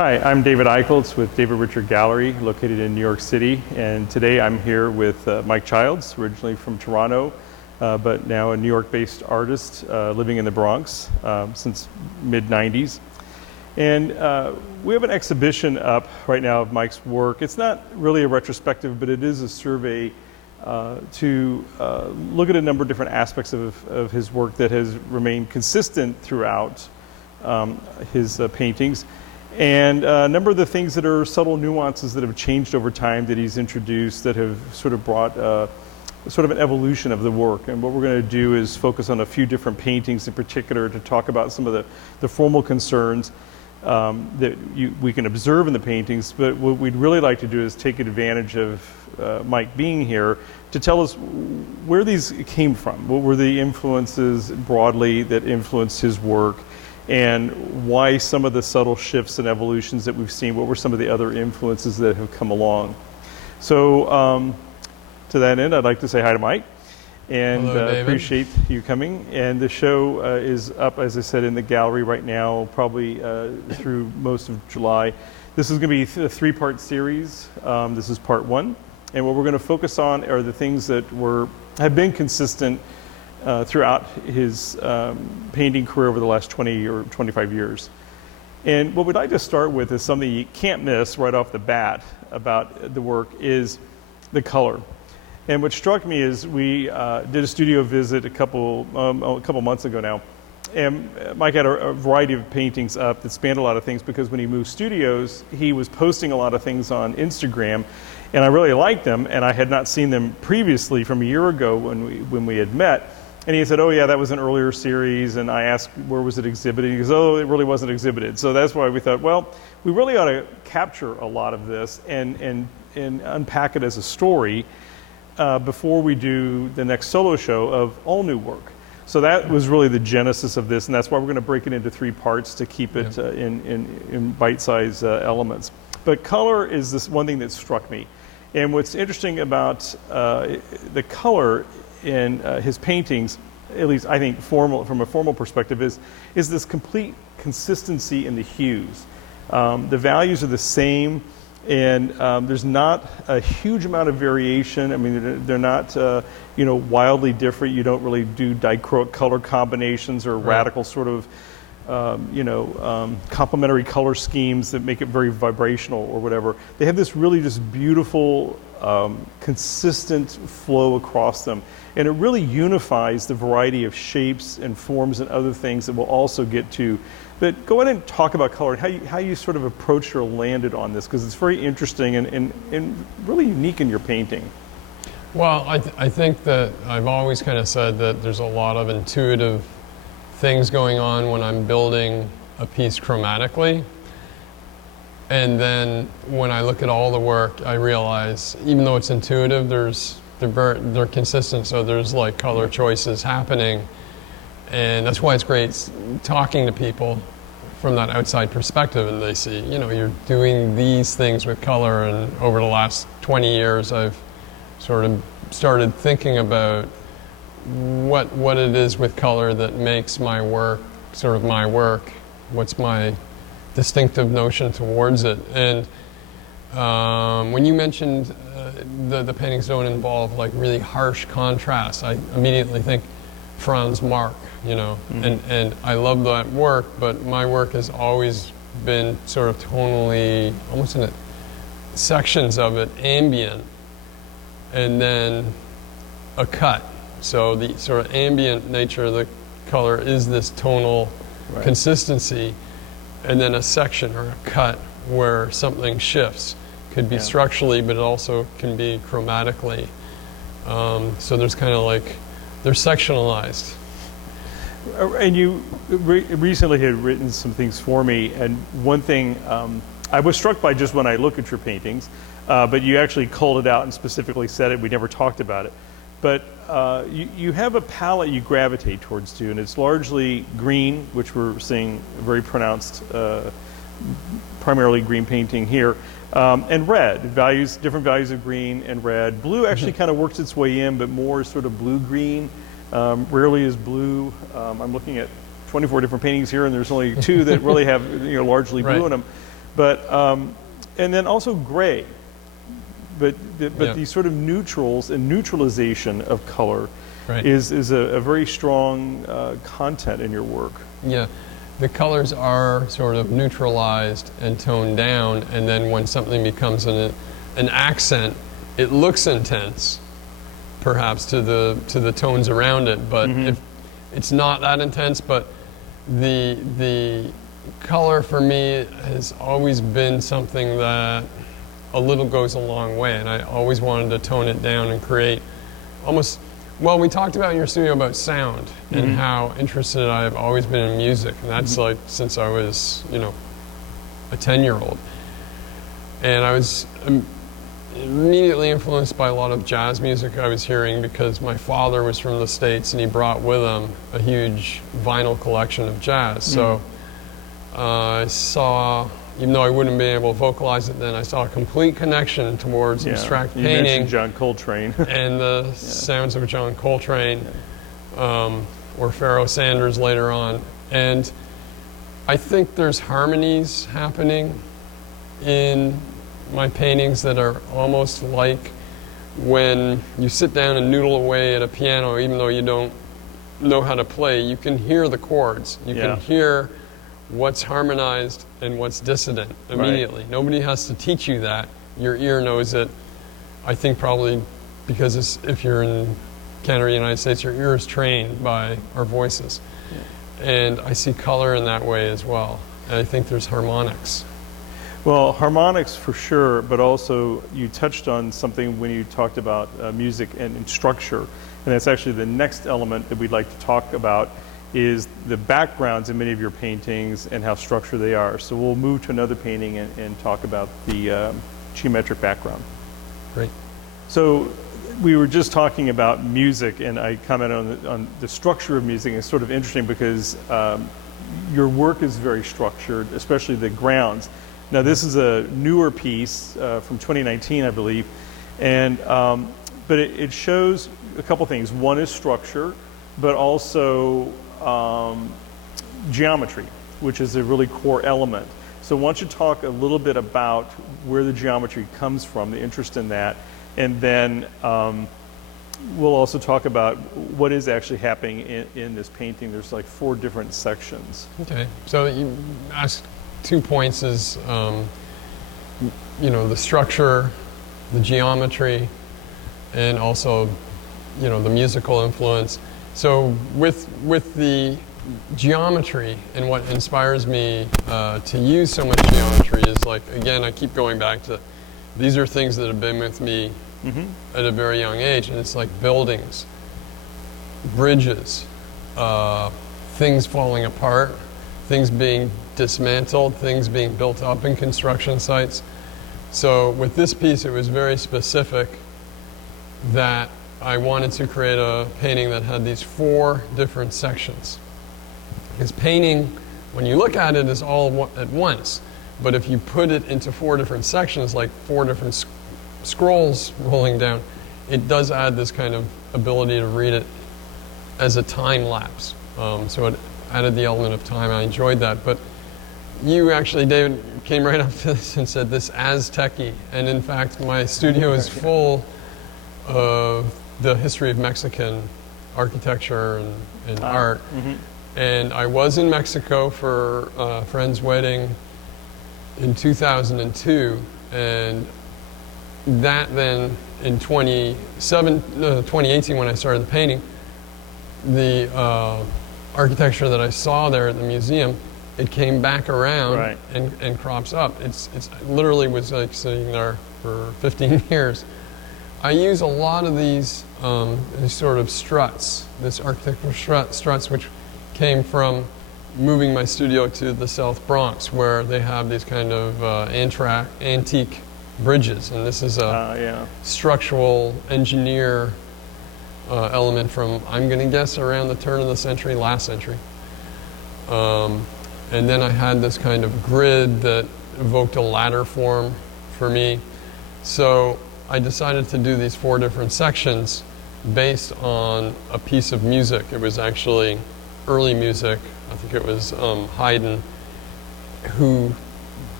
Hi, I'm David Eichholtz with David Richard Gallery, located in New York City. And today I'm here with Mike Childs, originally from Toronto, but now a New York-based artist living in the Bronx since mid-90s. And we have an exhibition up right now of Mike's work. It's not really a retrospective, but it is a survey to look at a number of different aspects of his work that has remained consistent throughout his paintings. And a number of the things that are subtle nuances that have changed over time that he's introduced that have sort of brought sort of an evolution of the work. And what we're going to do is focus on a few different paintings in particular to talk about some of the formal concerns that we can observe in the paintings. But what we'd really like to do is take advantage of Mike being here to tell us where these came from. What were the influences broadly that influenced his work? And why some of the subtle shifts and evolutions that we've seen, what were some of the other influences that have come along. So to that end, I'd like to say hi to Mike and appreciate you coming. And the show is up, as I said, in the gallery right now, probably through most of July. This is going to be a three-part series. This is part one. And what we're going to focus on are the things that have been consistent throughout his painting career over the last 20 or 25 years. And what we'd like to start with is something you can't miss right off the bat about the work is the color. And what struck me is we did a studio visit a couple months ago now, and Mike had a variety of paintings up that spanned a lot of things because when he moved studios, he was posting a lot of things on Instagram, and I really liked them, and I had not seen them previously from a year ago when we had met. And he said, oh yeah, that was an earlier series, and I asked, where was it exhibited? He goes, oh, it really wasn't exhibited. So that's why we thought, well, we really ought to capture a lot of this and unpack it as a story before we do the next solo show of all new work. So that was really the genesis of this, and that's why we're going to break it into three parts to keep it in bite-sized elements. But color is this one thing that struck me. And what's interesting about the color in his paintings, at least I think from a formal perspective, is this complete consistency in the hues. The values are the same, and there's not a huge amount of variation. I mean, they're not wildly different. You don't really do dichroic color combinations or radical sort of complementary color schemes that make it very vibrational or whatever. They have this really just beautiful consistent flow across them, and it really unifies the variety of shapes and forms and other things that we'll also get to. But go ahead and talk about color and how you sort of approached or landed on this, because it's very interesting and really unique in your painting. Well, I think that I've always kind of said that there's a lot of intuitive things going on when I'm building a piece chromatically. And then when I look at all the work, I realize even though it's intuitive, they're consistent. So there's like color choices happening, and that's why it's great talking to people from that outside perspective. And they see, you're doing these things with color. And over the last 20 years, I've sort of started thinking about what it is with color that makes my work sort of my work. What's my distinctive notion towards it. And when you mentioned the paintings don't involve like really harsh contrast, I immediately think Franz Marc, and I love that work, but my work has always been sort of tonally, almost in sections of it, ambient, and then a cut. So the sort of ambient nature of the color is this tonal consistency, and then a section or a cut where something shifts. Could be structurally, but it also can be chromatically. So there's kind of like, they're sectionalized. And you recently had written some things for me, and one thing I was struck by just when I look at your paintings, but you actually called it out and specifically said it, we never talked about it. But you have a palette you gravitate towards too, and it's largely green, which we're seeing very pronounced, primarily green painting here, and red, different values of green and red. Blue actually kind of works its way in, but more sort of blue-green, rarely is blue. I'm looking at 24 different paintings here, and there's only two that really have largely blue in them. But and then also gray. But Yeah. these sort of neutrals and neutralization of color Right. is a very strong content in your work. Yeah, the colors are sort of neutralized and toned down, and then when something becomes an accent, it looks intense, perhaps to the tones around it. But if it's not that intense, but the color for me has always been something that a little goes a long way, and I always wanted to tone it down and create almost. Well, we talked about in your studio about sound and how interested I've always been in music, and that's like since I was, a 10-year-old. And I was immediately influenced by a lot of jazz music I was hearing because my father was from the States and he brought with him a huge vinyl collection of jazz. So I saw, even though I wouldn't be able to vocalize it then, I saw a complete connection towards abstract you painting. mentioned John Coltrane. And the sounds of John Coltrane or Pharoah Sanders later on. And I think there's harmonies happening in my paintings that are almost like when you sit down and noodle away at a piano, even though you don't know how to play, you can hear the chords. You can hear what's harmonized and what's dissonant immediately. Right. Nobody has to teach you that. Your ear knows it. I think probably because if you're in Canada or the United States, your ear is trained by our voices. Yeah. And I see color in that way as well. And I think there's harmonics. Well, harmonics for sure, but also you touched on something when you talked about music and structure. And that's actually the next element that we'd like to talk about is the backgrounds in many of your paintings and how structured they are. So we'll move to another painting and talk about the geometric background. Great. So we were just talking about music, and I commented on the structure of music. It's sort of interesting because your work is very structured, especially the grounds. Now this is a newer piece from 2019, I believe, and but it shows a couple things. One is structure, but also geometry, which is a really core element. So why don't you talk a little bit about where the geometry comes from, the interest in that, and then we'll also talk about what is actually happening in this painting. There's like 4 different sections. Okay, so you asked 2 points is, the structure, the geometry, and also, the musical influence. So with the geometry and what inspires me to use so much geometry is like, again, I keep going back to, these are things that have been with me at a very young age, and it's like buildings, bridges, things falling apart, things being dismantled, things being built up in construction sites. So with this piece, it was very specific that I wanted to create a painting that had these 4 different sections. Because painting, when you look at it, is all at once. But if you put it into 4 different sections, like 4 different scrolls rolling down, it does add this kind of ability to read it as a time lapse. So it added the element of time. I enjoyed that. But you actually, David, came right up to this and said this Aztec-y. And in fact, my studio is full of the history of Mexican architecture and art. And I was in Mexico for a friend's wedding in 2002, and that then in 2018 when I started the painting, the architecture that I saw there at the museum, it came back around and crops up. It's literally was like sitting there for 15 years. I use a lot of these sort of struts, this architectural struts, which came from moving my studio to the South Bronx, where they have these kind of antique bridges, and this is a structural engineer element from, I'm going to guess, around the turn of the century, last century. And then I had this kind of grid that evoked a ladder form for me. So I decided to do these 4 different sections based on a piece of music. It was actually early music. I think it was Haydn, who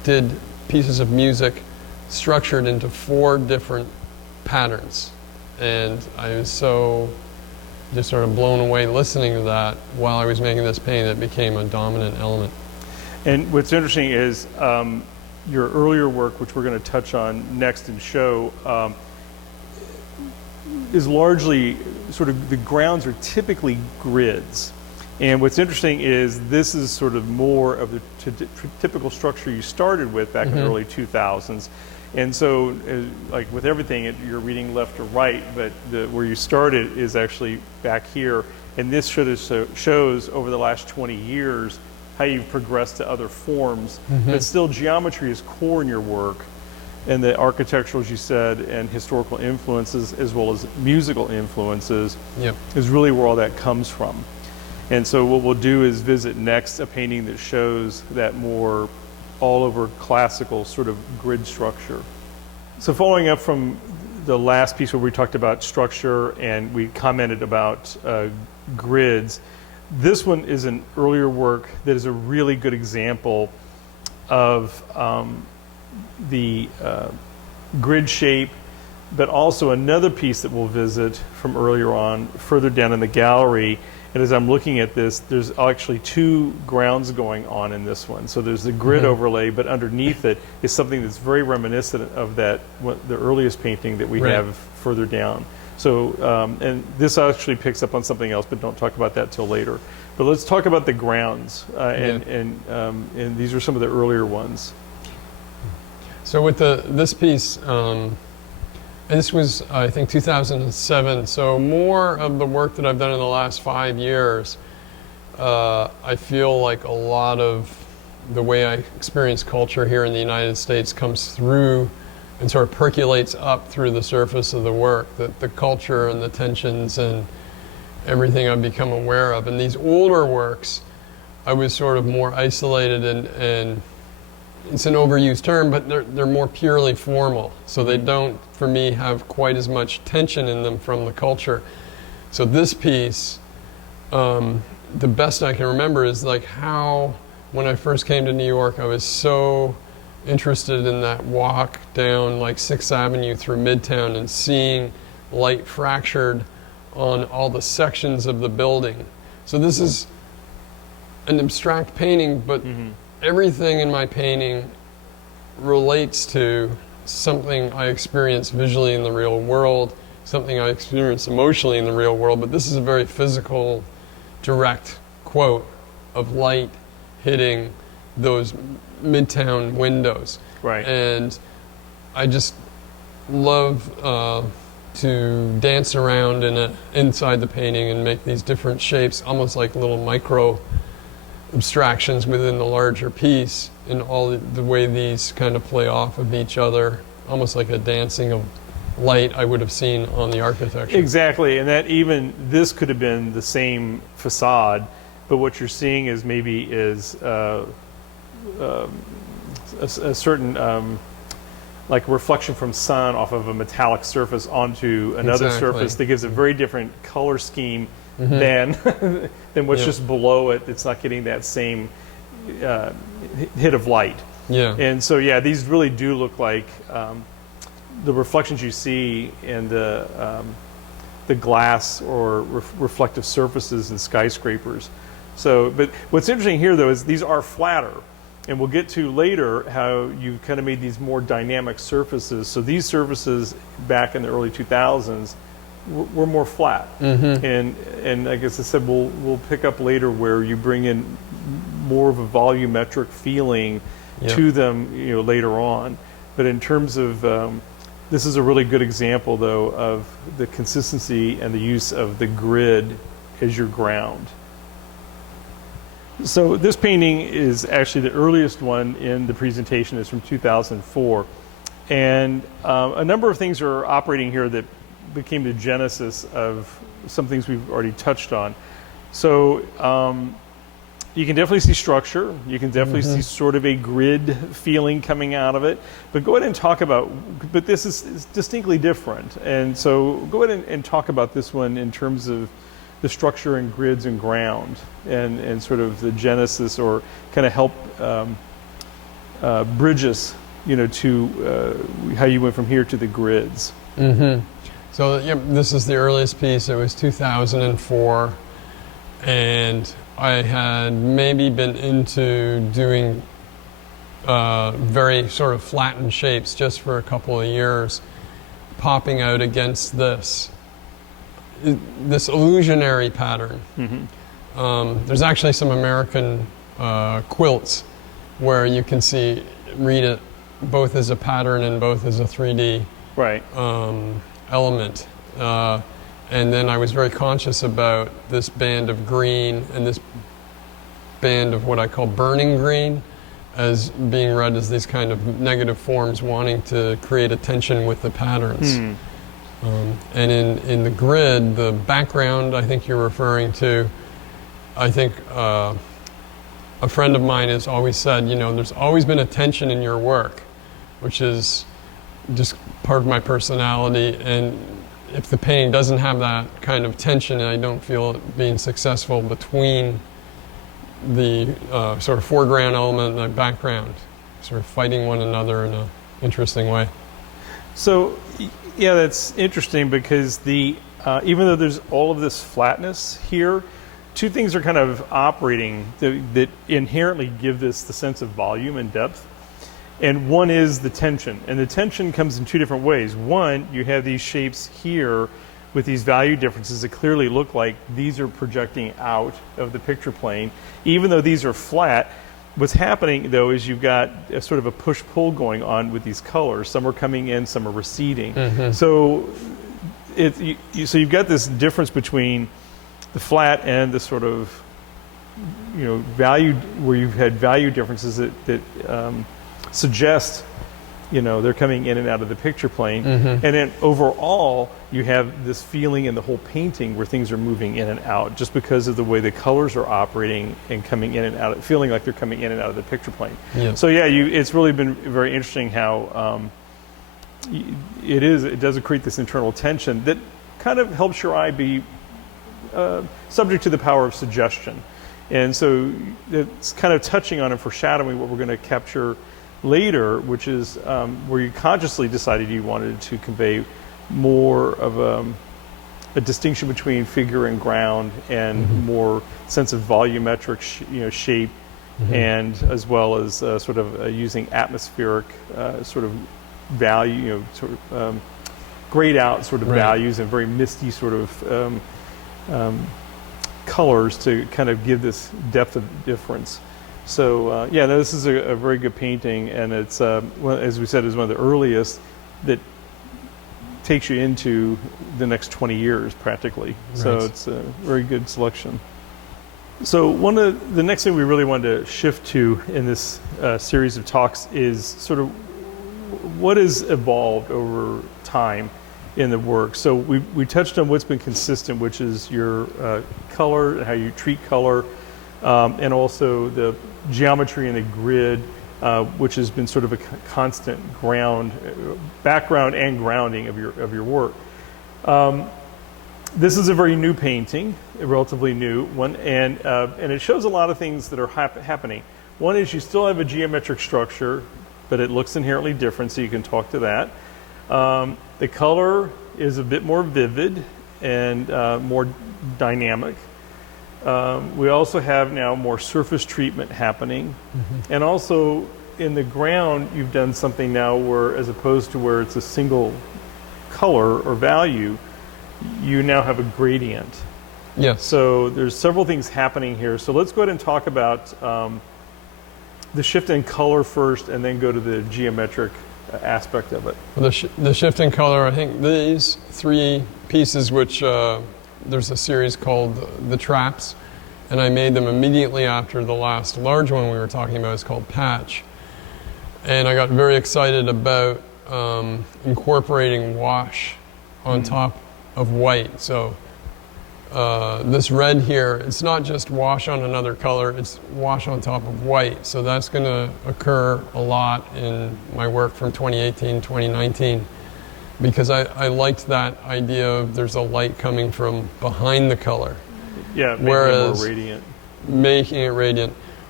did pieces of music structured into 4 different patterns. And I was so just sort of blown away listening to that while I was making this painting that became a dominant element. And what's interesting is your earlier work, which we're going to touch on next and show, is largely sort of, the grounds are typically grids. And what's interesting is this is sort of more of the typical structure you started with back in the early 2000s. And so, like with everything, you're reading left to right, but where you started is actually back here. And this shows over the last 20 years how you've progressed to other forms. But still, geometry is core in your work. And the architectural, as you said, and historical influences, as well as musical influences, is really where all that comes from. And so what we'll do is visit next a painting that shows that more all over classical sort of grid structure. So following up from the last piece where we talked about structure and we commented about grids, this one is an earlier work that is a really good example of the grid shape, but also another piece that we'll visit from earlier on, further down in the gallery. And as I'm looking at this, there's actually 2 grounds going on in this one. So there's the grid overlay, but underneath it is something that's very reminiscent of the earliest painting that we have further down. So, and this actually picks up on something else, but don't talk about that till later. But let's talk about the grounds, and these are some of the earlier ones. So with this piece, this was, I think, 2007. So more of the work that I've done in the last 5 years, I feel like a lot of the way I experience culture here in the United States comes through and sort of percolates up through the surface of the work, the culture and the tensions and everything I've become aware of. And these older works, I was sort of more isolated and it's an overused term, but they're more purely formal. So they don't, for me, have quite as much tension in them from the culture. So this piece, the best I can remember is like how, when I first came to New York, I was so interested in that walk down like 6th Avenue through Midtown and seeing light fractured on all the sections of the building. So this is an abstract painting, but everything in my painting relates to something I experience visually in the real world, something I experience emotionally in the real world, but this is a very physical, direct quote of light hitting those Midtown windows. Right. And I just love to dance around inside the painting and make these different shapes, almost like little micro abstractions within the larger piece, and all the way these kind of play off of each other, almost like a dancing of light I would have seen on the architecture. Exactly, and that even this could have been the same facade, but what you're seeing is maybe a certain like reflection from sun off of a metallic surface onto another surface that gives a very different color scheme than what's just below it. It's not getting that same hit of light. And so these really do look like the reflections you see in the glass or reflective surfaces in skyscrapers. So, but what's interesting here though is these are flatter. And we'll get to later how you kind of made these more dynamic surfaces. So these surfaces back in the early 2000s were more flat. And I guess I said we'll pick up later where you bring in more of a volumetric feeling to them, later on. But in terms of this is a really good example though of the consistency and the use of the grid as your ground. So this painting is actually the earliest one in the presentation. It's from 2004. And a number of things are operating here that became the genesis of some things we've already touched on. So you can definitely see structure. You can definitely see sort of a grid feeling coming out of it. But go ahead and talk about, but this is distinctly different. And so go ahead and talk about this one in terms of the structure and grids and ground and sort of the genesis, or kind of help bridges, to how you went from here to the grids. Mm-hmm. So yep, this is the earliest piece. It was 2004, and I had maybe been into doing very sort of flattened shapes just for a couple of years, popping out against this illusionary pattern. Mm-hmm. There's actually some American quilts where you can read it both as a pattern and both as a 3D right. Element. And then I was very conscious about this band of green and this band of what I call burning green as being read as these kind of negative forms wanting to create a tension with the patterns. And in the grid, the background I think you're referring to, I think a friend of mine has always said, there's always been a tension in your work, which is just part of my personality, and if the painting doesn't have that kind of tension, I don't feel it being successful between the sort of foreground element and the background, sort of fighting one another in an interesting way. So, yeah, that's interesting because even though there's all of this flatness here, two things are kind of operating that inherently give this the sense of volume and depth. And one is the tension. And the tension comes in two different ways. One, you have these shapes here with these value differences that clearly look like these are projecting out of the picture plane. Even though these are flat, what's happening, though, is you've got a sort of a push-pull going on with these colors. Some are coming in, some are receding. Mm-hmm. So, so you've got this difference between the flat and the sort of, value, where you've had value differences that suggest, they're coming in and out of the picture plane. Mm-hmm. And then overall, you have this feeling in the whole painting where things are moving in and out just because of the way the colors are operating and coming in and out, feeling like they're coming in and out of the picture plane. Yeah. So yeah, it's really been very interesting how it does create this internal tension that kind of helps your eye be subject to the power of suggestion. And so it's kind of touching on and foreshadowing what we're going to capture later, which is where you consciously decided you wanted to convey more of a distinction between figure and ground, and mm-hmm. more sense of volumetric shape, mm-hmm. and as well as sort of using atmospheric sort of value, grayed out sort of right. values and very misty sort of colors to kind of give this depth of difference. So this is a very good painting, and it's as we said, is one of the earliest that takes you into the next 20 years practically. Right. So it's a very good selection. So one of the next thing we really wanted to shift to in this series of talks is sort of what has evolved over time in the work. So we touched on what's been consistent, which is your color and how you treat color, and also the geometry in the grid, which has been sort of a constant background and grounding of your work. This is a very new painting, a relatively new one, and it shows a lot of things that are happening. One is you still have a geometric structure, but it looks inherently different, so you can talk to that. The color is a bit more vivid and more dynamic. We also have now more surface treatment happening. Mm-hmm. And also in the ground, you've done something now where, as opposed to where it's a single color or value, you now have a gradient. Yes. So there's several things happening here. So let's go ahead and talk about the shift in color first, and then go to the geometric aspect of it. Well, the shift in color, I think these three pieces, which there's a series called The Traps, and I made them immediately after the last large one we were talking about. It's called Patch. And I got very excited about incorporating wash on top of white. So this red here, it's not just wash on another color, it's wash on top of white. So that's going to occur a lot in my work from 2018, 2019. Because I liked that idea of there's a light coming from behind the color. Yeah, making it more radiant. Making it radiant.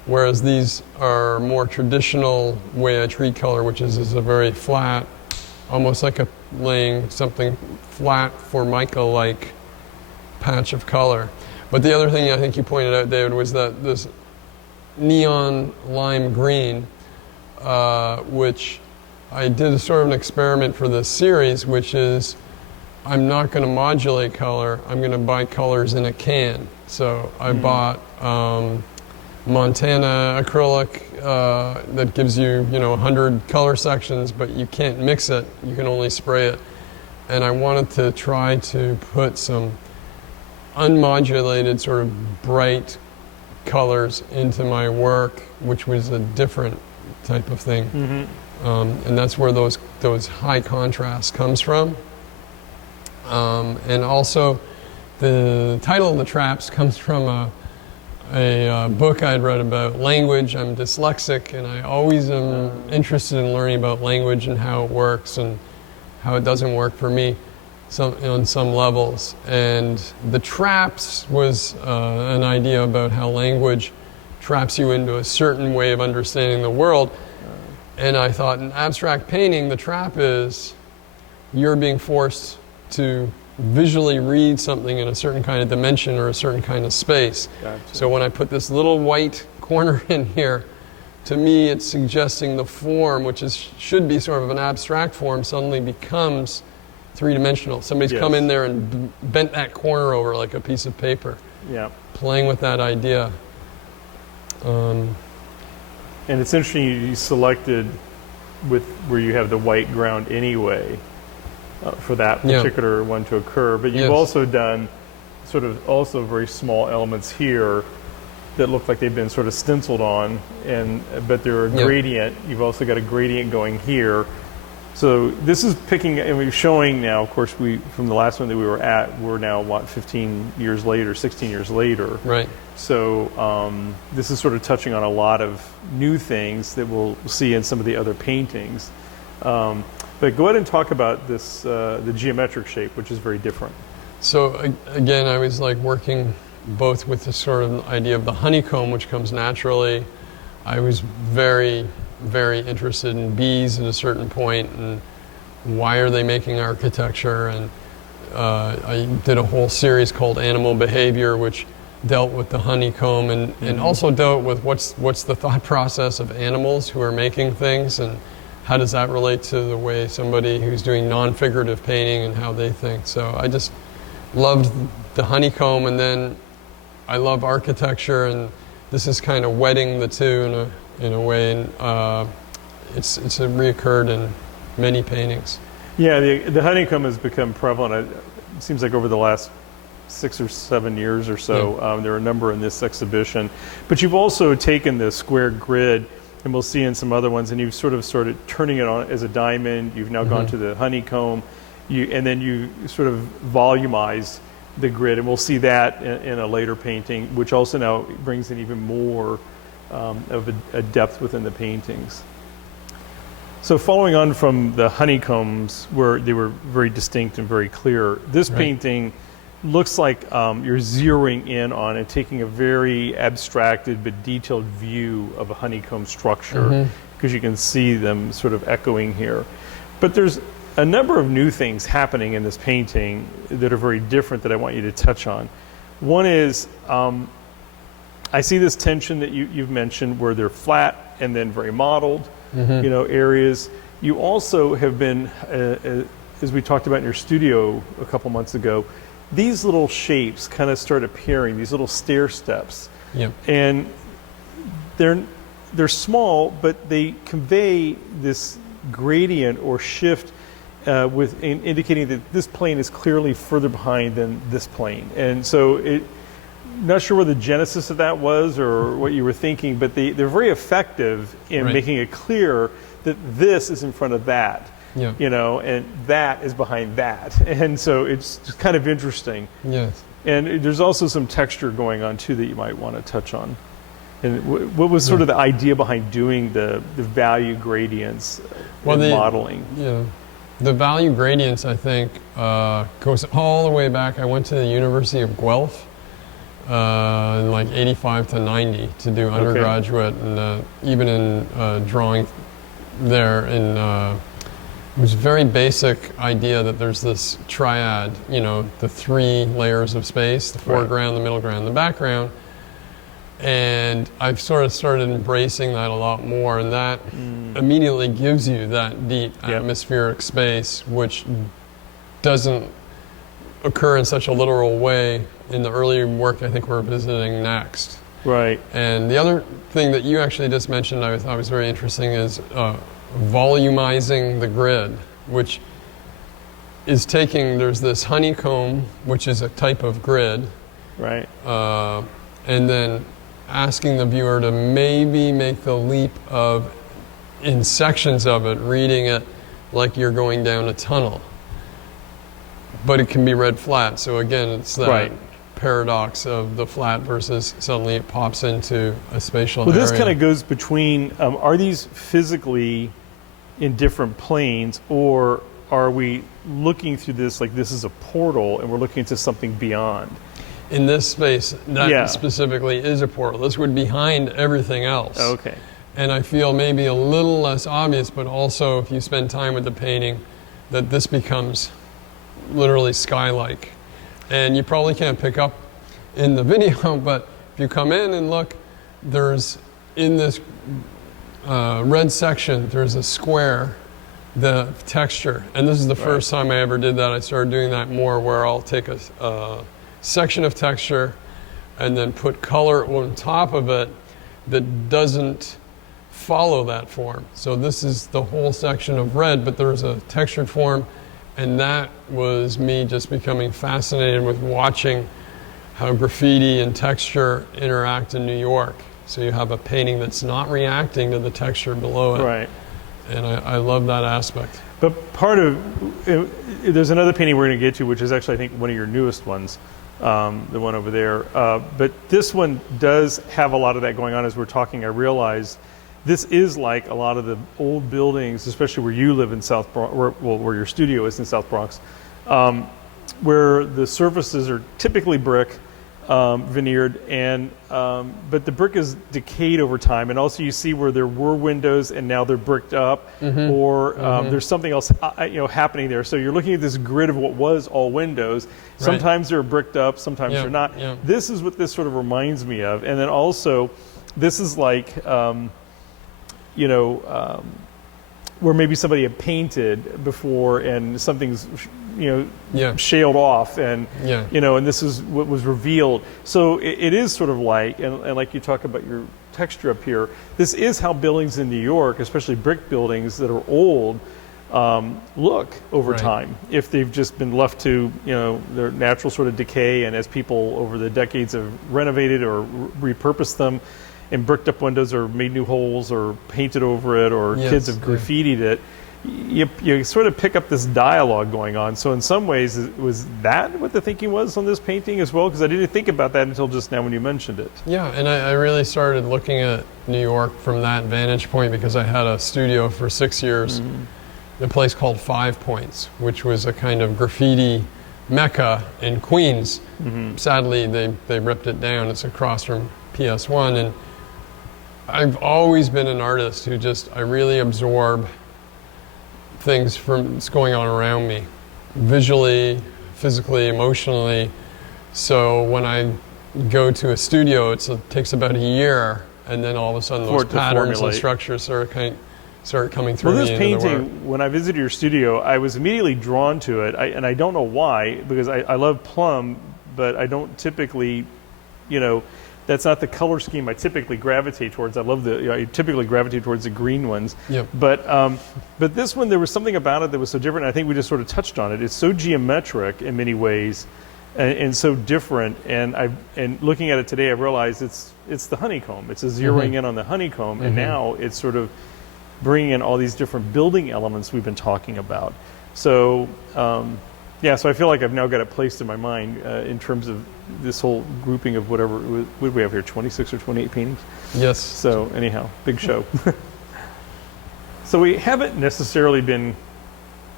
whereas these are more traditional way I treat color, which is a very flat, almost like laying something flat Formica-like patch of color. But the other thing I think you pointed out, David, was that this neon lime green, which I did sort of an experiment for this series, which is I'm not going to modulate color, I'm going to buy colors in a can. So I bought Montana acrylic that gives you, 100 color sections, but you can't mix it, you can only spray it. And I wanted to try to put some unmodulated, sort of bright colors into my work, which was a different type of thing. And that's where those high contrast comes from. And also, the title of the traps comes from a book I'd read about language. I'm dyslexic, and I always am interested in learning about language and how it works and how it doesn't work for me on some levels. And the traps was an idea about how language traps you into a certain way of understanding the world. And I thought in abstract painting, the trap is you're being forced to visually read something in a certain kind of dimension or a certain kind of space. Gotcha. So when I put this little white corner in here, to me it's suggesting the form, which should be sort of an abstract form, suddenly becomes three-dimensional. Somebody's come in there and bent that corner over like a piece of paper. Yeah. Playing with that idea. And it's interesting you selected with where you have the white ground anyway for that particular one to occur. But you've also done sort of also very small elements here that look like they've been sort of stenciled on, but they're a gradient. You've also got a gradient going here. So this is picking, and we're showing now, of course, from the last one that we were at, we're now, 15 years later, 16 years later. Right. So this is sort of touching on a lot of new things that we'll see in some of the other paintings. But go ahead and talk about this, the geometric shape, which is very different. So again, I was like working both with the sort of idea of the honeycomb, which comes naturally. I was very, very interested in bees at a certain point, and why are they making architecture? And I did a whole series called Animal Behavior, which dealt with the honeycomb and also dealt with what's the thought process of animals who are making things, and how does that relate to the way somebody who's doing non-figurative painting and how they think. So I just loved the honeycomb, and then I love architecture, and this is kind of wedding the two in a way, and it's reoccurred in many paintings. Yeah, the honeycomb has become prevalent. It seems like over the last 6 or 7 years or so, there are a number in this exhibition. But you've also taken the square grid, and we'll see in some other ones, and you've sort of started turning it on as a diamond. You've now gone to the honeycomb, and then you sort of volumized the grid, and we'll see that in a later painting, which also now brings in even more of a depth within the paintings. So following on from the honeycombs, where they were very distinct and very clear, this painting looks like you're zeroing in on and taking a very abstracted but detailed view of a honeycomb structure, because you can see them sort of echoing here. But there's a number of new things happening in this painting that are very different that I want you to touch on. One is, I see this tension that you've mentioned where they're flat and then very modeled, areas. You also have been, as we talked about in your studio a couple months ago, these little shapes kind of start appearing, these little stair steps. And they're small, but they convey this gradient or shift indicating that this plane is clearly further behind than this plane. And so not sure where the genesis of that was or what you were thinking, but they're very effective in making it clear that this is in front of that. And that is behind that. And so it's just kind of interesting. Yes. And there's also some texture going on too that you might want to touch on. And what was sort of the idea behind doing the value gradients and modeling? Yeah. The value gradients, I think, goes all the way back. I went to the University of Guelph, like 85 to 90 to do undergraduate, and even in drawing there in it was a very basic idea that there's this triad, you know, the 3 layers of space, the foreground, the middle ground, the background. And I've sort of started embracing that a lot more, and that immediately gives you that deep atmospheric space, which doesn't occur in such a literal way in the early work I think we're visiting next. Right. And the other thing that you actually just mentioned I thought was very interesting is volumizing the grid, which is taking, there's this honeycomb, which is a type of grid. Right. And then asking the viewer to maybe make the leap of, in sections of it, reading it like you're going down a tunnel. But it can be read flat. So again, it's that paradox of the flat versus suddenly it pops into a spatial area. Well, this kind of goes between, are these physically in different planes, or are we looking through this like this is a portal and we're looking into something beyond? In this space, that specifically is a portal. This would be behind everything else. Okay. And I feel maybe a little less obvious, but also if you spend time with the painting, that this becomes literally sky-like. And you probably can't pick up in the video, but if you come in and look, there's, in this red section, there's a square, the texture. And this is the first time I ever did that. I started doing that more, where I'll take a section of texture and then put color on top of it that doesn't follow that form. So this is the whole section of red, but there's a textured form, and that was me just becoming fascinated with watching how graffiti and texture interact in New York. So you have a painting that's not reacting to the texture below it. Right. And I love that aspect. But part of, there's another painting we're going to get to, which is actually, I think, one of your newest ones, the one over there. But this one does have a lot of that going on as we're talking. I realized this is like a lot of the old buildings, especially where you live in South Bronx, where your studio is in South Bronx, where the surfaces are typically brick, veneered, and but the brick is decayed over time, and also you see where there were windows and now they're bricked up, or there's something else happening there. So you're looking at this grid of what was all windows. Sometimes they're bricked up, sometimes they're not. This is what this sort of reminds me of. And then also, this is like where maybe somebody had painted before and something's shaled off, and and this is what was revealed. So it is sort of like, and like you talk about your texture up here, this is how buildings in New York, especially brick buildings that are old, look over time, if they've just been left to their natural sort of decay, and as people over the decades have renovated or repurposed them and bricked up windows or made new holes or painted over it, or kids have graffitied it, you sort of pick up this dialogue going on. So in some ways, was that what the thinking was on this painting as well? Because I didn't think about that until just now when you mentioned it. Yeah, and I really started looking at New York from that vantage point because I had a studio for 6 years in a place called 5 Points, which was a kind of graffiti mecca in Queens. Sadly, they ripped it down. It's across from PS1, and I've always been an artist who I really absorb things from what's going on around me, visually, physically, emotionally. So when I go to a studio, it takes about a year, and then all of a sudden those patterns and structures start coming through. Well, this painting, when I visited your studio, I was immediately drawn to it, and I don't know why, because I love plum, but I don't typically, that's not the color scheme I typically gravitate towards. I love I typically gravitate towards the green ones. But this one, there was something about it that was so different. I think we just sort of touched on it. It's so geometric in many ways, and so different. And looking at it today, I realized it's the honeycomb. It's a zeroing in on the honeycomb, and now it's sort of bringing in all these different building elements we've been talking about. So. So I feel like I've now got it placed in my mind in terms of this whole grouping of whatever, what do we have here, 26 or 28 paintings? Yes. So anyhow, big show. So we haven't necessarily been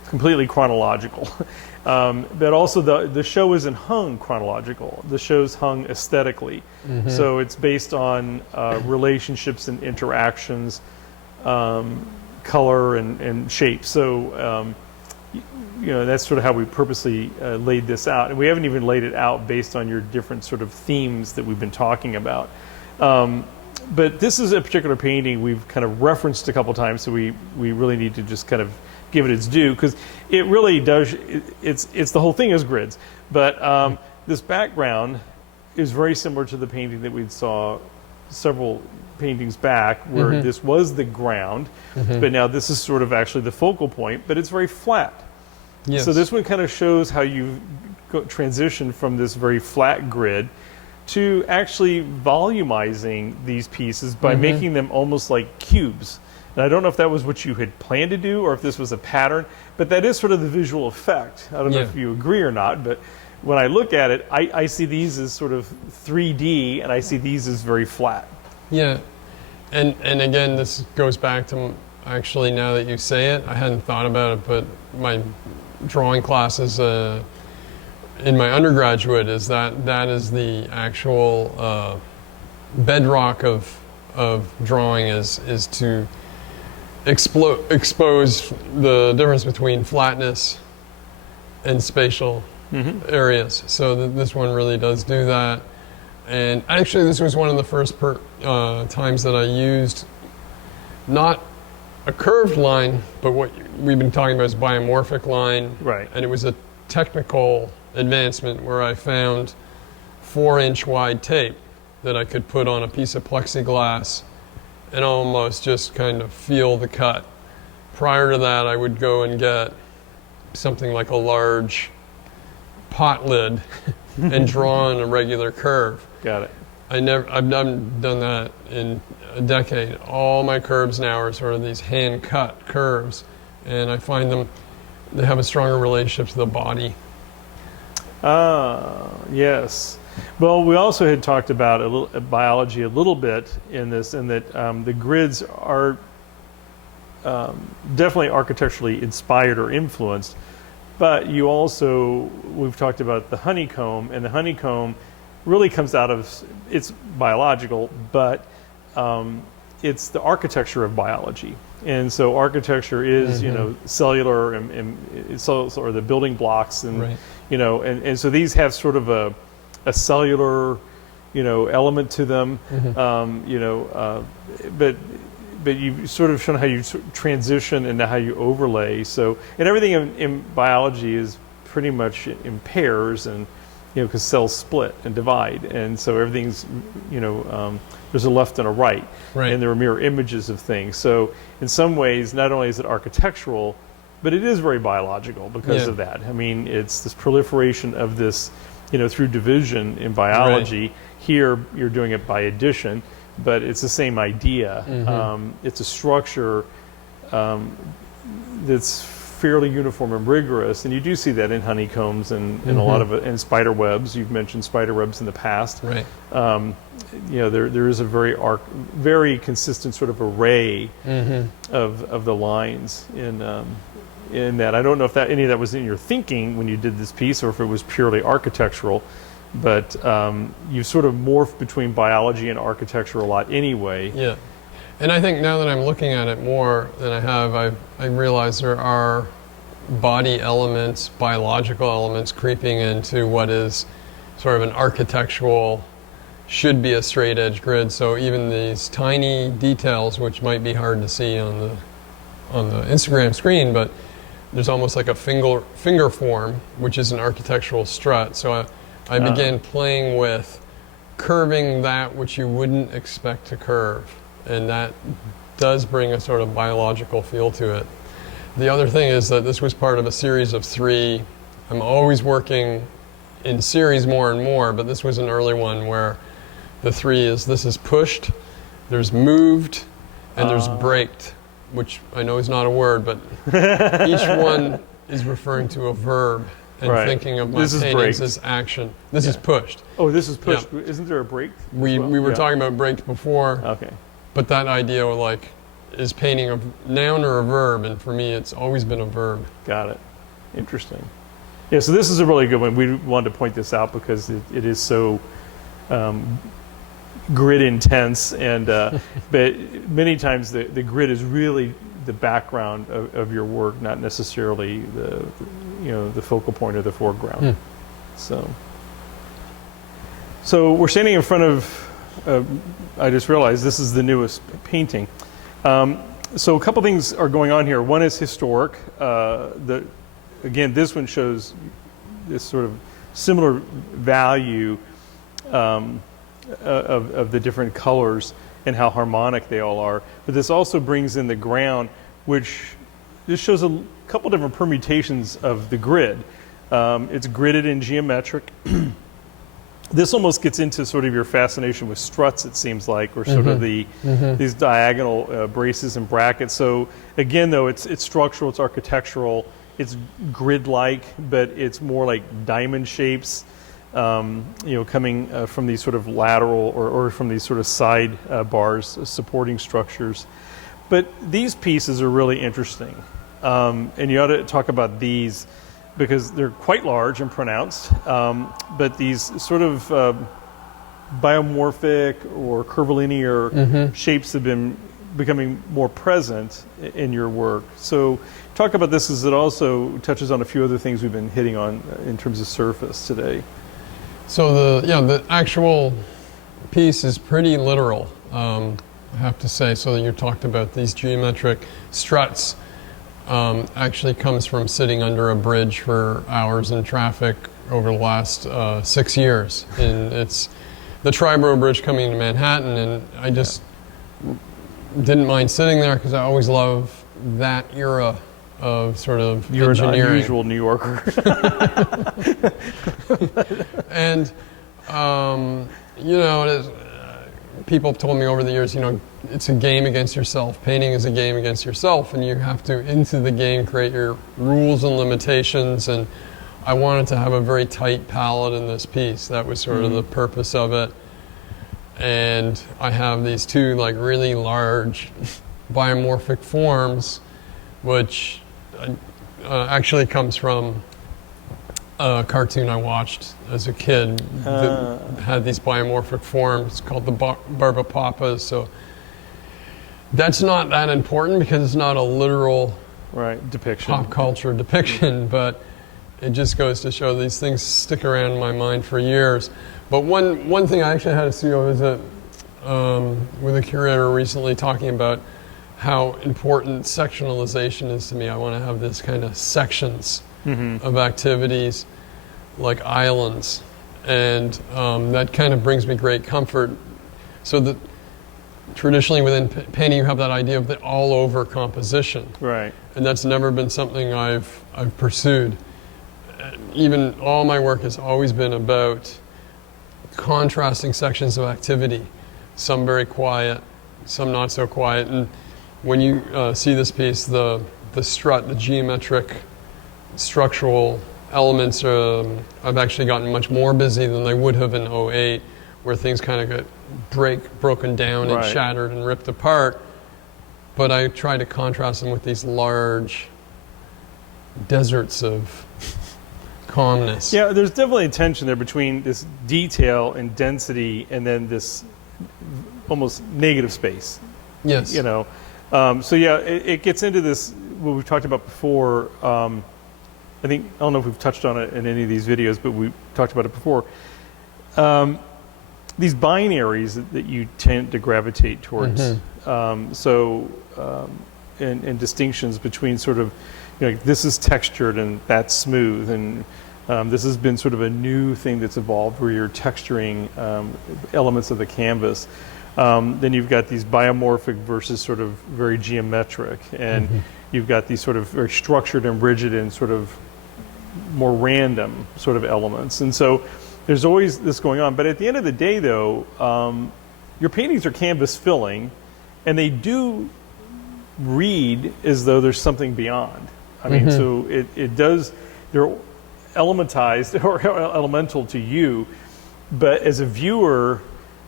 completely chronological. But also the show isn't hung chronological. The show's hung aesthetically. So it's based on relationships and interactions, color and shape. So that's sort of how we purposely laid this out. And we haven't even laid it out based on your different sort of themes that we've been talking about. But this is a particular painting we've kind of referenced a couple times, so we really need to just kind of give it its due, because it really does, it's the whole thing is grids. But this background is very similar to the painting that we saw several paintings back, where this was the ground, but now this is sort of actually the focal point, but it's very flat. Yes. So this one kind of shows how you transition from this very flat grid to actually volumizing these pieces by making them almost like cubes. And I don't know if that was what you had planned to do or if this was a pattern, but that is sort of the visual effect. I don't know if you agree or not, but when I look at it, I see these as sort of 3D, and I see these as very flat. Yeah, and again, this goes back to, actually, now that you say it, I hadn't thought about it, but my drawing classes in my undergraduate is that is the actual bedrock of drawing is to expose the difference between flatness and spatial areas. So this one really does do that. And actually, this was one of the first times that I used not a curved line, but what we've been talking about is biomorphic line. Right. And it was a technical advancement where I found 4-inch wide tape that I could put on a piece of plexiglass and almost just kind of feel the cut. Prior to that, I would go and get something like a large pot lid and draw in a regular curve. Got it. I've done that in a decade. All my curves now are sort of these hand-cut curves, and I find they have a stronger relationship to the body. Yes. Well, we also had talked about biology a little bit in this, in that the grids are definitely architecturally inspired or influenced, but we've talked about the honeycomb, and the honeycomb really comes out of, it's biological, but it's the architecture of biology. And so architecture is, cellular and or the building blocks, and and so these have sort of a cellular, element to them, but you've sort of shown how you transition and how you overlay. So, and everything in biology is pretty much in pairs, and because cells split and divide, and so everything's, there's a left and a right, and there are mirror images of things. So in some ways, not only is it architectural, but it is very biological because of that. I mean, it's this proliferation of this, through division in biology. Here, you're doing it by addition, but it's the same idea. It's a structure that's fairly uniform and rigorous, and you do see that in honeycombs and in a lot of it, and spider webs. You've mentioned spider webs in the past. Right. There is a very consistent sort of array of the lines in that. I don't know if any of that was in your thinking when you did this piece, or if it was purely architectural, but you sort of morphed between biology and architecture a lot anyway. Yeah. And I think now that I'm looking at it more than I have, I realize there are body elements, biological elements creeping into what is sort of an architectural, should be a straight edge grid. So even these tiny details, which might be hard to see on the Instagram screen, but there's almost like a finger form, which is an architectural strut. So I began playing with curving that which you wouldn't expect to curve. And that does bring a sort of biological feel to it. The other thing is that this was part of a series of 3. I'm always working in series more and more, but this was an early one where the 3 is, this is pushed, there's moved, and there's braked, which I know is not a word, but each one is referring to a verb. And thinking of my paintings as action. This is pushed. Oh, this is pushed. Yeah. Isn't there a break? We were talking about braked before. Okay. But that idea of like, is painting a noun or a verb, and for me it's always been a verb. Got it. Interesting. Yeah, so this is a really good one. We wanted to point this out because it is so grid intense, and but many times the grid is really the background of your work, not necessarily the focal point or the foreground. So we're standing in front of, I just realized this is the newest painting. So a couple things are going on here. One is historic. Again, this one shows this sort of similar value of the different colors and how harmonic they all are. But this also brings in the ground, which just shows a couple different permutations of the grid. It's gridded and geometric. This almost gets into sort of your fascination with struts, it seems like, or sort of these diagonal braces and brackets. So again, though, it's structural, it's architectural, it's grid-like, but it's more like diamond shapes, coming from these sort of lateral or from these sort of side bars supporting structures. But these pieces are really interesting, and you ought to talk about these because they're quite large and pronounced, but these sort of biomorphic or curvilinear shapes have been becoming more present in your work. So talk about this as it also touches on a few other things we've been hitting on in terms of surface today. So the actual piece is pretty literal, I have to say. So you talked about these geometric struts. Actually comes from sitting under a bridge for hours in traffic over the last 6 years. And it's the Triborough Bridge coming to Manhattan, and I just didn't mind sitting there because I always love that era of sort of engineering. You're an unusual New Yorker. And, people have told me over the years, it's a game against yourself. Painting is a game against yourself, and you have to, into the game, create your rules and limitations. And I wanted to have a very tight palette in this piece. That was sort of the purpose of it. And I have these two really large biomorphic forms, which actually comes from a cartoon I watched as a kid that had these biomorphic forms called the Barbapapas. So that's not that important because it's not a literal depiction, pop culture depiction, but it just goes to show these things stick around in my mind for years. But one thing I actually had a studio visit with a curator recently talking about how important sectionalization is to me. I want to have this kind of sections of activities like islands, and that kind of brings me great comfort. So that traditionally within painting you have that idea of the all-over composition, right? And that's never been something I've pursued. Even all my work has always been about contrasting sections of activity, some very quiet, some not so quiet. And when you see this piece, the strut, the geometric structural elements, I've actually gotten much more busy than they would have in '08, where things kind of got broken down and shattered and ripped apart. But I try to contrast them with these large deserts of calmness. Yeah, there's definitely a tension there between this detail and density and then this almost negative space. Yes. So yeah, it gets into this, what we've talked about before. I don't know if we've touched on it in any of these videos, but we talked about it before. These binaries that you tend to gravitate towards. And distinctions between sort of, this is textured and that's smooth, and this has been sort of a new thing that's evolved where you're texturing elements of the canvas. Then you've got these biomorphic versus sort of very geometric, and you've got these sort of very structured and rigid and sort of more random sort of elements. And so there's always this going on. But at the end of the day, though, your paintings are canvas filling, and they do read as though there's something beyond. I mean, so it does, they're elementized or elemental to you, but as a viewer,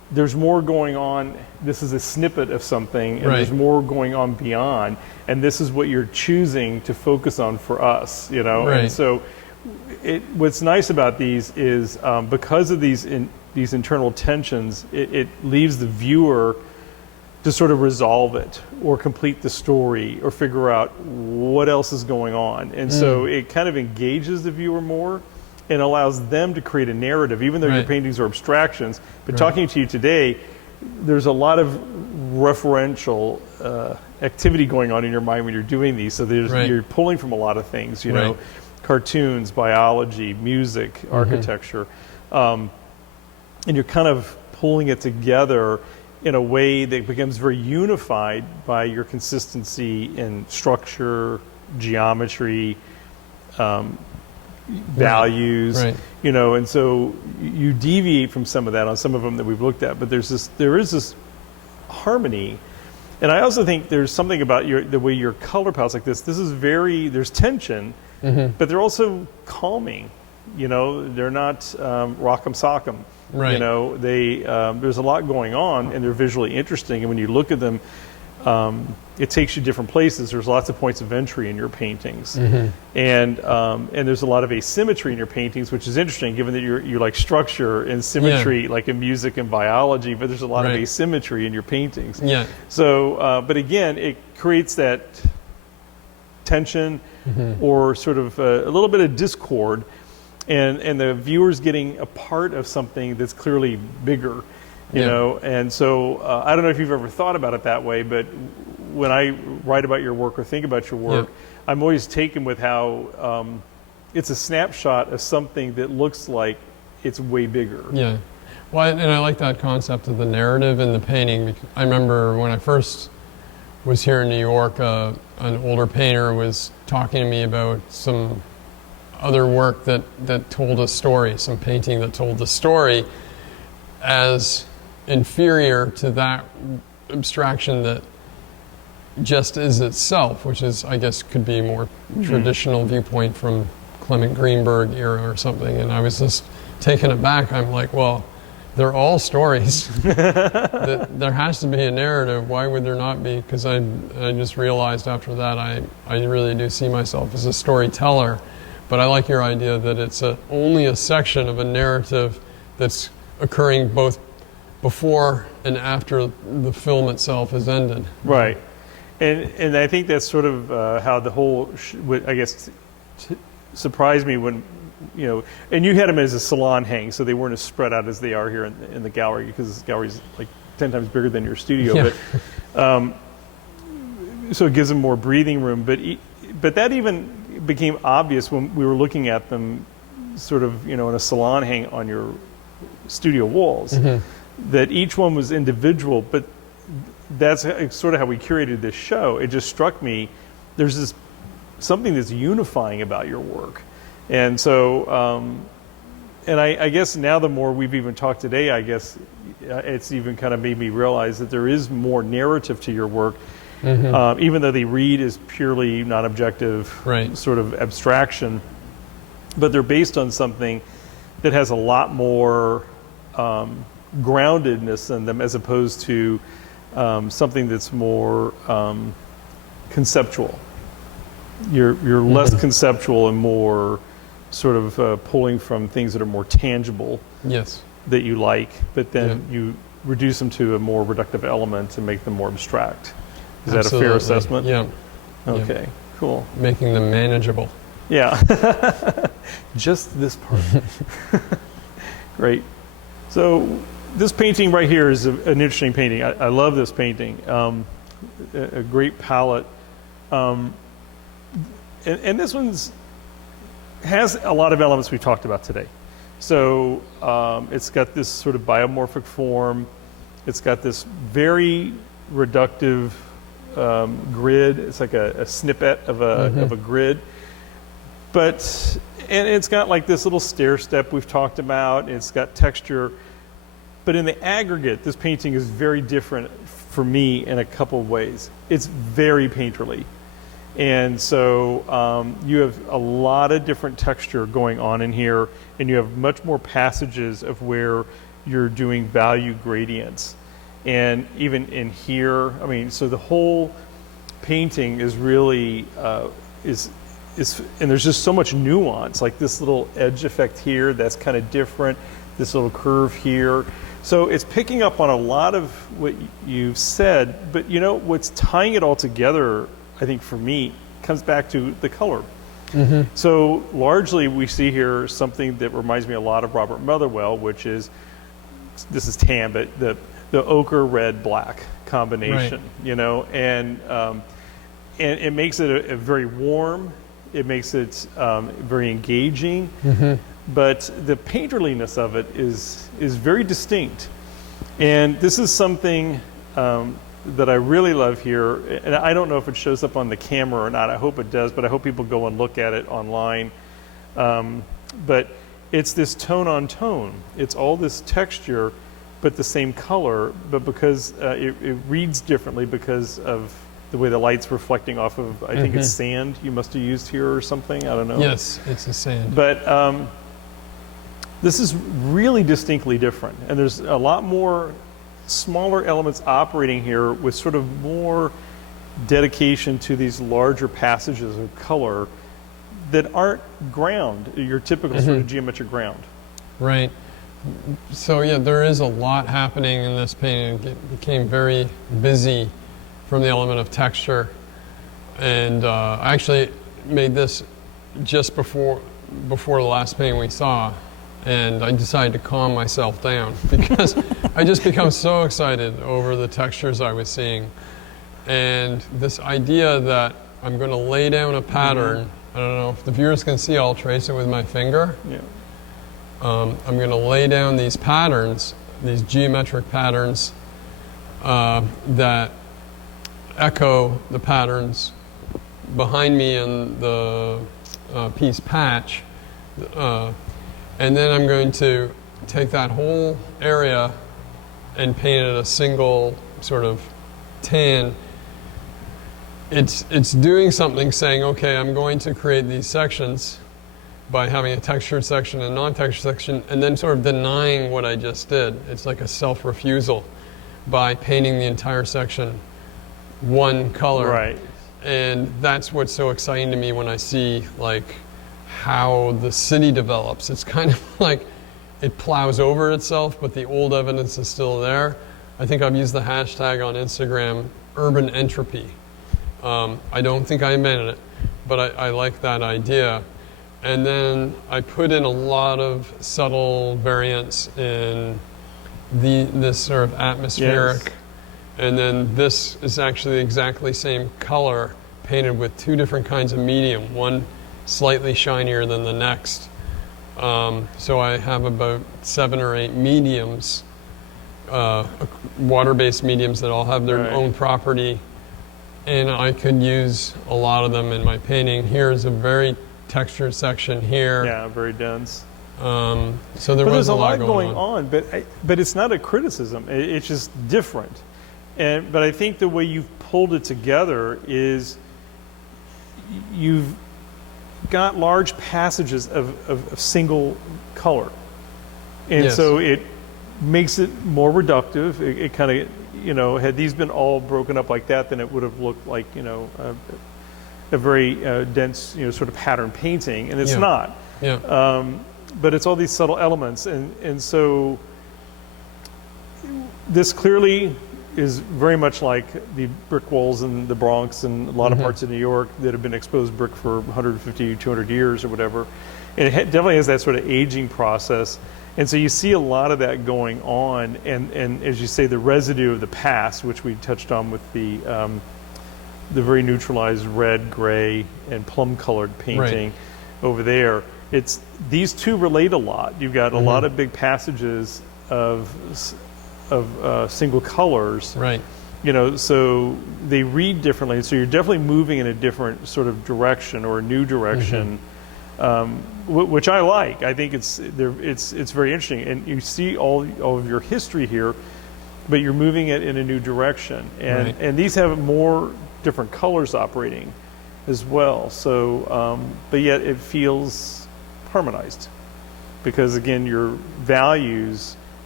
there's more going on. This is a snippet of something, and there's more going on beyond. And this is what you're choosing to focus on for us, you know. Right. And so, what's nice about these is because of these internal tensions, it leaves the viewer to sort of resolve it or complete the story or figure out what else is going on. And so it kind of engages the viewer more and allows them to create a narrative, even though your paintings are abstractions. But talking to you today, there's a lot of referential activity going on in your mind when you're doing these. So you're pulling from a lot of things, you know, cartoons, biology, music, architecture. And you're kind of pulling it together in a way that becomes very unified by your consistency in structure, geometry, values, you know, and so you deviate from some of that on some of them that we've looked at, but there is this harmony. And I also think there's something about the way your color palettes like this is there's tension, but they're also calming, you know, they're not rock'em sock'em. You know, there's a lot going on, and they're visually interesting. And when you look at them, it takes you different places. There's lots of points of entry in your paintings, and there's a lot of asymmetry in your paintings, which is interesting, given that you like structure and symmetry, like in music and biology. But there's a lot of asymmetry in your paintings. So, but again, it creates that tension or sort of a little bit of discord. And the viewer's getting a part of something that's clearly bigger, you know. And so I don't know if you've ever thought about it that way, but when I write about your work or think about your work, I'm always taken with how it's a snapshot of something that looks like it's way bigger. Yeah. Well, and I like that concept of the narrative in the painting. I remember when I first was here in New York, an older painter was talking to me about some other work that told a story, some painting that told the story as inferior to that abstraction that just is itself, which is, I guess, could be a more traditional viewpoint from Clement Greenberg era or something. And I was just taken aback. I'm like, well, they're all stories. There has to be a narrative. Why would there not be? Because I just realized after that I really do see myself as a storyteller. But I like your idea that it's only a section of a narrative that's occurring both before and after the film itself has ended. Right. And I think that's sort of how the whole, I guess, surprised me when, you know, and you had them as a salon hang, so they weren't as spread out as they are here in the gallery, because the gallery's like 10 times bigger than your studio. But so it gives them more breathing room. But that even became obvious when we were looking at them sort of, you know, in a salon hang on your studio walls, that each one was individual, but that's sort of how we curated this show. It just struck me, there's something that's unifying about your work. And so, and I guess now the more we've even talked today, I guess it's even kind of made me realize that there is more narrative to your work. Even though they read as purely non-objective sort of abstraction, but they're based on something that has a lot more groundedness in them, as opposed to something that's more conceptual. You're less conceptual and more sort of pulling from things that are more tangible that you like, but then you reduce them to a more reductive element and make them more abstract. Is that a fair assessment? Yeah. Okay, cool. Making them manageable. Yeah. Just this part. Great. So this painting right here is an interesting painting. I love this painting. A great palette. And this one's has a lot of elements we talked about today. So it's got this sort of biomorphic form. It's got this very reductive grid. It's like a snippet of a grid, but and it's got like this little stair step we've talked about. It's got texture, but in the aggregate, this painting is very different for me in a couple of ways. It's very painterly, and so you have a lot of different texture going on in here, and you have much more passages of where you're doing value gradients. And even in here, I mean, so the whole painting is really, and there's just so much nuance, like this little edge effect here, that's kind of different, this little curve here. So it's picking up on a lot of what you've said, but you know, what's tying it all together, I think for me, comes back to the color. So largely we see here something that reminds me a lot of Robert Motherwell, which is, this is tan, but the ochre red black combination, you know, and it makes it a very warm, it makes it very engaging, but the painterliness of it is very distinct. And this is something that I really love here, and I don't know if it shows up on the camera or not. I hope it does, but I hope people go and look at it online. But it's this tone on tone. It's all this texture, but the same color, but because it reads differently because of the way the light's reflecting off of, I think it's sand you must have used here or something, I don't know. Yes, it's a sand. But this is really distinctly different, and there's a lot more smaller elements operating here with sort of more dedication to these larger passages of color that aren't ground, your typical sort of geometric ground. Right. So yeah, there is a lot happening in this painting. It became very busy from the element of texture. And I actually made this just before the last painting we saw. And I decided to calm myself down because I just become so excited over the textures I was seeing. And this idea that I'm going to lay down a pattern, I don't know if the viewers can see, I'll trace it with my finger. Yeah. I'm going to lay down these patterns, these geometric patterns that echo the patterns behind me in the piece patch. And then I'm going to take that whole area and paint it a single sort of tan. It's doing something saying, okay, I'm going to create these sections by having a textured section and non-textured section, and then sort of denying what I just did. It's like a self-refusal by painting the entire section one color. Right. And that's what's so exciting to me when I see like how the city develops. It's kind of like it plows over itself, but the old evidence is still there. I think I've used the hashtag on Instagram, urban entropy. I don't think I invented it, but I like that idea. And then I put in a lot of subtle variants in this sort of atmospheric. Yes. And then this is actually the exactly same color painted with two different kinds of medium, one slightly shinier than the next. So I have about 7 or 8 mediums, water-based mediums that all have their own property. And I could use a lot of them in my painting. Here's a very textured section here. Yeah, very dense. So there's a lot going on, but it's not a criticism. It's just different. But I think the way you've pulled it together is you've got large passages of single color. And so it makes it more reductive. It kind of, you know, had these been all broken up like that, then it would have looked like, you know, a very dense, you know, sort of pattern painting, and it's not. Yeah. But it's all these subtle elements, and so this clearly is very much like the brick walls in the Bronx and a lot of parts of New York that have been exposed brick for 150, 200 years or whatever. And it definitely has that sort of aging process. And so you see a lot of that going on, and as you say, the residue of the past, which we touched on with the very neutralized red, gray, and plum-colored painting over there. It's these two relate a lot. You've got a lot of big passages of single colors. Right. You know, so they read differently. So you're definitely moving in a different sort of direction or a new direction. Which I like. I think it's very interesting, and you see all of your history here, but you're moving it in a new direction, and these have more different colors operating as well. So, but yet it feels harmonized, because again, your values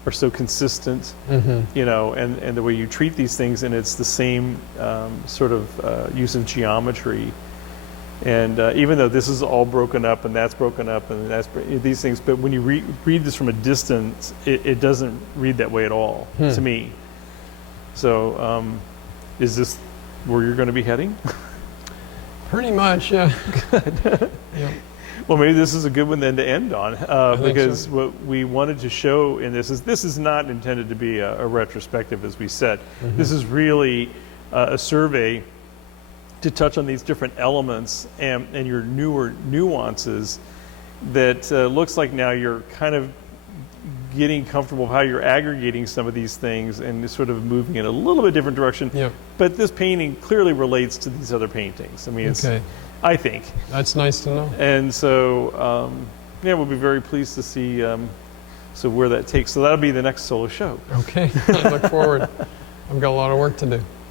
are so consistent, you know, and the way you treat these things, and it's the same sort of use of geometry. And even though this is all broken up and that's broken up and that's these things, but when you read this from a distance, it doesn't read that way at all to me. So is this where you're going to be heading? Pretty much, yeah. Yeah. Well, maybe this is a good one then to end on, because so. what we wanted to show in this is not intended to be a retrospective, as we said. This is really a survey to touch on these different elements and your newer nuances that looks like now you're kind of getting comfortable with how you're aggregating some of these things and sort of moving in a little bit different direction. Yep. But this painting clearly relates to these other paintings. I mean, it's, I think. That's nice to know. And so, yeah, we'll be very pleased to see so where that takes. So that'll be the next solo show. Okay, I look forward. I've got a lot of work to do.